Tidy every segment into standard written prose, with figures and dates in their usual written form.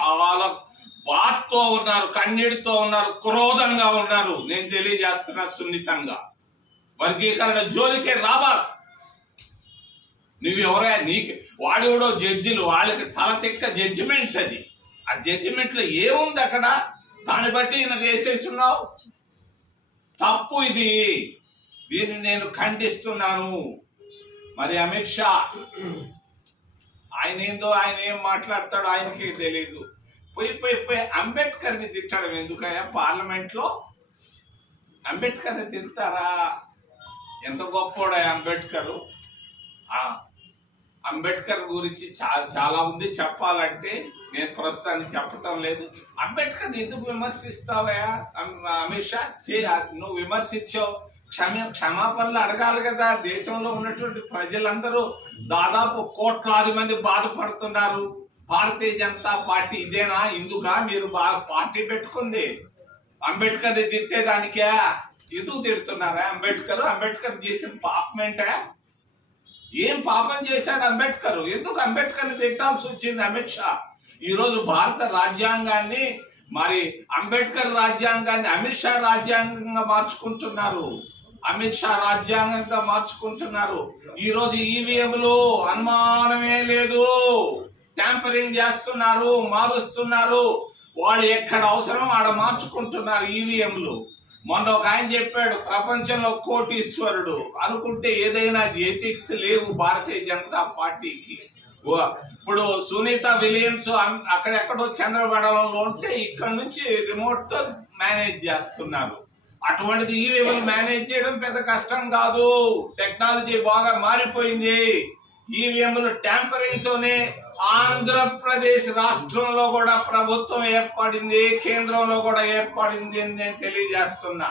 చాలా బాధతో ఉన్నారు, కన్నీటితో ఉన్నారు, క్రోధంగా ఉన్నారు. నేను తెలియజేస్తున్నా సున్నితంగా, వర్గీకరణ జోలికే రాబా. నువ్వెవరా? నీకు వాడెవడో జడ్జిలు, వాళ్ళకి తల తెక్క జడ్జిమెంట్ అది. ఆ జడ్జిమెంట్లో ఏముంది అక్కడ? దాన్ని బట్టి ఈయన వేసేస్తున్నావు. తప్పు ఇది. దీన్ని నేను ఖండిస్తున్నాను. మరి అమిత్ షా ఆయన ఏం మాట్లాడతాడో ఆయనకి తెలీదు. పోయి అంబేద్కర్ని తిట్టడం ఎందుకయ్యా పార్లమెంట్లో? అంబేద్కర్ని తిడతారా? ఎంత గొప్పోడా అంబేద్కర్. అంబేద్కర్ గురించి చాలా ఉంది చెప్పాలంటే, నేను ప్రస్తుతానికి చెప్పటం లేదు. అంబేద్కర్ ఎందుకు విమర్శిస్తావయ్యా? అమిత్ షా నువ్వు విమర్శించావు, క్షమాపణలు అడగాలి కదా. దేశంలో ఉన్నటువంటి ప్రజలందరూ దాదాపు కోట్లాది మంది బాధపడుతున్నారు. భారతీయ జనతా పార్టీ ఇదేనా? ఇందుగా మీరు పార్టీ పెట్టుకుంది? అంబేద్కర్ని తిట్టేదానికే ఎందుకు తిడుతున్నారా? అంబేద్కర్ చేసిన పాపం ఏంటా? ఏం పాపం చేశాడు అంబేద్కర్? ఎందుకు అంబేద్కర్ని తిట్టాల్సి వచ్చింది అమిత్ షా? ఈరోజు భారత రాజ్యాంగాన్ని, మరి అంబేద్కర్ రాజ్యాంగాన్ని అమిత్ షా రాజ్యాంగంగా మార్చుకుంటున్నారు. ఈరోజు ఈవీఎంలు అనుమానమే లేదు, ట్యాంపరింగ్ చేస్తున్నారు, మారుస్తున్నారు. వాళ్ళు ఎక్కడ అవసరం ఆడ మార్చుకుంటున్నారు ఈవీఎంలు. మొన్న ఒక ఆయన చెప్పాడు, ప్రపంచంలో కోటీశ్వరుడు అనుకుంటే ఏదైనా ఎథిక్స్ లేవు భారతీయ జనతా పార్టీకి. ఇప్పుడు సునీత విలియమ్స్ అక్కడెక్కడో చంద్రమండలంలో ఉంటే ఇక్కడ నుంచి రిమోట్ తో మేనేజ్ చేస్తున్నారు. అటువంటిది ఈవీఎంలు మేనేజ్ చేయడం పెద్ద కష్టం కాదు. టెక్నాలజీ బాగా మారిపోయింది. ఈవీఎంలు ట్యాంపరింగ్ తోనే ఆంధ్రప్రదేశ్ రాష్ట్రంలో కూడా ప్రభుత్వం ఏర్పడింది, కేంద్రంలో కూడా ఏర్పడింది అని నేను తెలియజేస్తున్నా.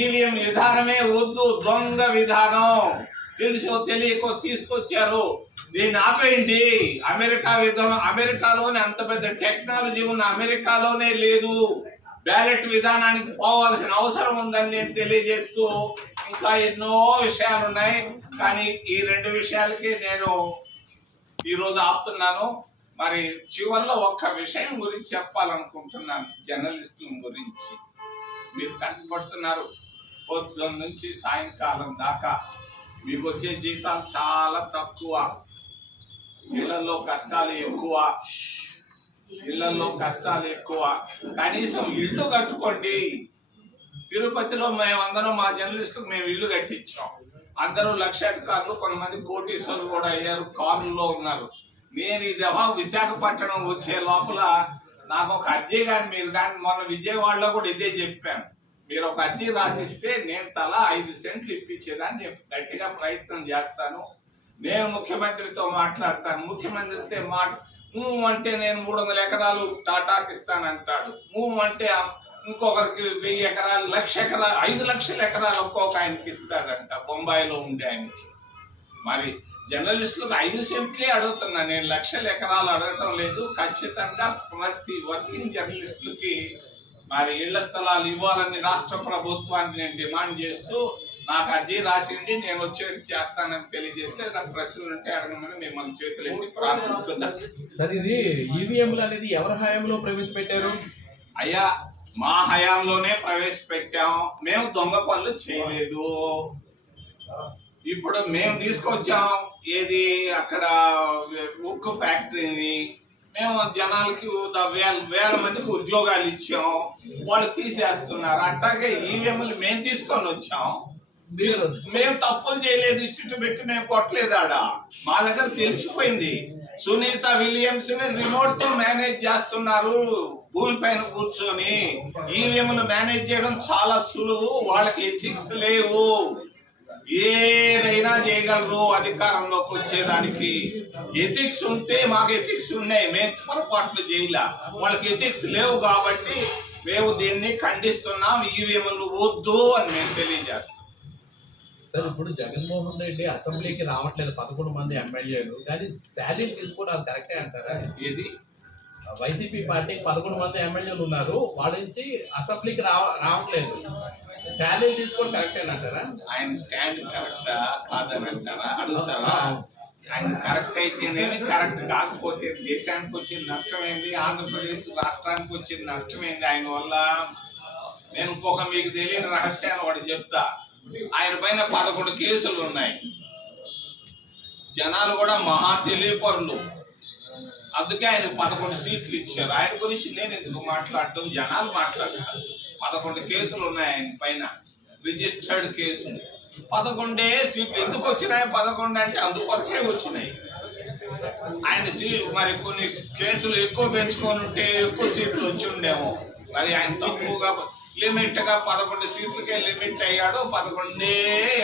ఈవీఎం విధానమే వద్దు, దొంగ విధానం. తెలుసో తెలియకో తీసుకొచ్చారు. దీన్ని ఆపేయండి. అమెరికాలోనే అంత పెద్ద టెక్నాలజీ ఉన్న అమెరికాలోనే లేదు. బ్యాలెట్ విధానానికి పోవాల్సిన అవసరం ఉందని నేను తెలియజేస్తూ, ఇంకా ఎన్నో విషయాలు ఉన్నాయి, కానీ ఈ 2 విషయాలకి నేను ఈరోజు ఆపుతున్నాను. మరి చివరిలో ఒక్క విషయం గురించి చెప్పాలనుకుంటున్నాను. జర్నలిస్టుల గురించి. మీరు కష్టపడుతున్నారు పొద్దున్న నుంచి సాయంకాలం దాకా. మీకు వచ్చే జీతాలు చాలా తక్కువ, ఇళ్లలో కష్టాలు ఎక్కువ. కనీసం ఇల్లు కట్టుకోండి. తిరుపతిలో మేమందరం, మా జర్నలిస్టులకు మేము ఇల్లు కట్టించాం. అందరూ లక్షాధికారులు, కొంతమంది కోటీశ్వరులు కూడా అయ్యారు, కారుల్లో ఉన్నారు. నేను ఈ దఫా విశాఖపట్నం వచ్చే లోపల నాకు ఒక అర్జీ కానీ మీరు కానీ, మొన్న విజయవాడలో కూడా ఇదే చెప్పాను, మీరు ఒక అర్జీ రాసిస్తే నేను తలా 5 సెంట్లు ఇప్పించేదాన్ని గట్టిగా ప్రయత్నం చేస్తాను. నేను ముఖ్యమంత్రితో మాట్లాడతాను. ముఖ్యమంత్రితో అంటే నేను 300 ఎకరాలు టాటాకి ఇస్తానంటాడు. అంటే ఇంకొకరికి 1000 ఎకరాలు, 1,00,000 ఎకరాలు, 5 లక్షల ఎకరాలు ఒక్కొక్క ఆయనకి ఇస్తాడంట, బొంబాయిలో ఉండే ఆయనకి. మరి జర్నలిస్టులకు 5 సెంట్లే అడుగుతున్నా నేను, 1,00,000 ఎకరాలు అడగటం లేదు. ఖచ్చితంగా ప్రతి వర్కింగ్ జర్నలిస్టులకి మరి ఇళ్ల స్థలాలు ఇవ్వాలని రాష్ట్ర ప్రభుత్వాన్ని నేను డిమాండ్ చేస్తూ, నాకు అర్జీ రాసిండి, నేను వచ్చేది చేస్తానని తెలియజేస్తే, నాకు ప్రశ్నలు ఉంటే అడగమని మిమ్మల్ని చేతులు ఎత్తి ప్రార్థిస్తున్నా. సార్, ఇది ఈవీఎంలు అనేది ఎవరి హయాంలో ప్రవేశపెట్టారు? అయ్యా, మా హయాంలోనే ప్రవేశపెట్టాం. మేము దొంగ పనులు చేయలేదు. ఇప్పుడు మేము తీసుకొచ్చాం ఏది, అక్కడ ఉక్కు ఫ్యాక్టరీని. మేము జనాలకి వేల మందికి ఉద్యోగాలు ఇచ్చాం, వాళ్ళు తీసేస్తున్నారు. అట్లాగే ఈవీఎంలు మేము తీసుకొని వచ్చాం. మేము తప్పులు చేయలేదు, ఇటు పెట్టి మేము కొట్టలేదు. ఆడ మా దగ్గర తెలిసిపోయింది. సునీత విలియమ్స్ ని రిమోట్ తో మేనేజ్ చేస్తున్నారు భూమి పైన కూర్చొని. ఈవీఎంలు మేనేజ్ చేయడం చాలా సులువు, వాళ్ళకి ఎథిక్స్ లేవు. ఏదైనా చేయగలరు అధికారంలోకి వచ్చేదానికి. ఎథిక్స్ ఉంటే, మాకు ఎథిక్స్ ఉన్నాయి, మేము పొరపాట్లు చేయలే. వాళ్ళకి ఎథిక్స్ లేవు కాబట్టి మేము దీన్ని ఖండిస్తున్నాం. ఈవీఎంలు వద్దు అని మేము తెలియజేస్తాం. సార్, ఇప్పుడు జగన్మోహన్ రెడ్డి అసెంబ్లీకి రావట్లేదు 11 మంది ఎమ్మెల్యేలు, కానీ శాలరీలు తీసుకోవడం కరెక్టే అంటారా? ఇది వైసీపీ పార్టీకి 11 మంది ఎమ్మెల్యేలు ఉన్నారు, వాళ్ళ నుంచి అసెంబ్లీకి రావట్లేదు, శాలరీలు తీసుకోవడం కరెక్టే అంటారా? ఆయన స్టాండ్ కరెక్టా కాదని అంటారా? అడుగుతారా? ఆయన కరెక్ట్ అయితేనేమి, కరెక్ట్ కాకపోతే దేశానికి వచ్చిన నష్టమైంది, ఆంధ్రప్రదేశ్ రాష్ట్రానికి వచ్చిన నష్టమైంది ఆయన వల్ల. నేను ఇంకొక మీకు తెలియని రహస్యాన్ని ఒకటి చెప్తా. ఆయన పైన 11 కేసులు ఉన్నాయి. జనాలు కూడా మహా తెలియపరులు, అందుకే ఆయన 11 సీట్లు ఇచ్చారు. ఆయన గురించి నేను ఎందుకు మాట్లాడటం, జనాలు మాట్లాడతారు. 11 కేసులు ఉన్నాయి ఆయన పైన, రిజిస్టర్డ్ కేసులు. 11 సీట్లు ఎందుకు వచ్చినాయి? 11 అంటే అందుకొరకే వచ్చినాయి. ఆయన మరి కొన్ని కేసులు ఎక్కువ పెంచుకొని ఉంటే ఎక్కువ సీట్లు వచ్చి ఉండేమో. మరి ఆయన తక్కువగా లిమిట్ గా 11 సీట్లకే లిమిట్ అయ్యాడు. 11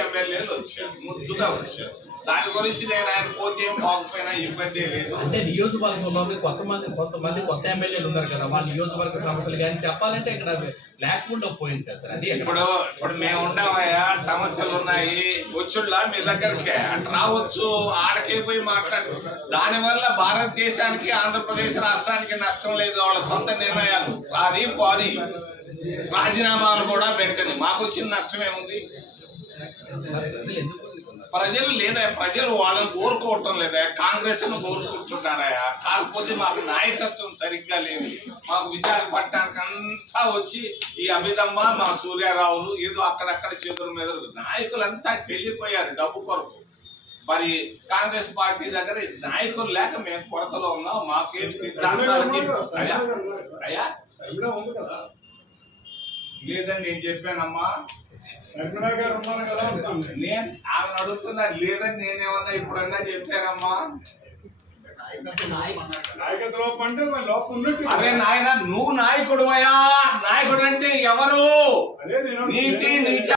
ఎమ్మెల్యేలు వచ్చారు, ముద్దుగా వచ్చారు. దాని గురించి నేను ఆయన పోతే ఏం పోకపోయినా ఇబ్బంది లేదు. అంటే నియోజకవర్గంలో కొంతమంది కొత్త ఎమ్మెల్యేలు ఉన్నారు కదా, వాళ్ళ నియోజకవర్గ సమస్యలు కానీ చెప్పాలంటే ఇక్కడ లేకుండా పోయింది కదా సార్. అది ఇప్పుడు మేము ఉండవయ్యా, సమస్యలు ఉన్నాయి, వచ్చుళ్ళ మీ దగ్గరికి అటు రావచ్చు, ఆడకే పోయి మాట్లాడు. దానివల్ల భారతదేశానికి ఆంధ్రప్రదేశ్ రాష్ట్రానికి నష్టం లేదు. వాళ్ళ సొంత నిర్ణయాలు రాని పోని, రాజీనామాలు కూడా పెట్టని, మాకు వచ్చిన నష్టం ఏముంది? ప్రజలు లేదా, ప్రజలు వాళ్ళని కోరుకోవటం లేదా, కాంగ్రెస్ ను కోరుకుంటున్నారా? కాకపోతే మాకు నాయకత్వం సరిగ్గా లేదు. మాకు విశాఖపట్నానికి అంతా వచ్చి ఈ అభిదమ్మ, మా సూర్యారావులు ఏదో అక్కడక్కడ చేతుల మీద నాయకులంతా వెళ్ళిపోయారు డబ్బు కొరకు. మరి కాంగ్రెస్ పార్టీ దగ్గర నాయకులు లేక మేము కొరతలో ఉన్నాం. మాకేం సిద్ధాంతాలకి అయ్యా లేదని నేను చెప్పానమ్మా. నేను ఆమెను అడుగుతున్నా, లేదని నేనేమన్నా ఇప్పుడన్నా చెప్పానమ్మా? అరే నాయన, నువ్వు నాయకుడు అయ్యా. నాయకుడు అంటే ఎవరు? నీతి నీతి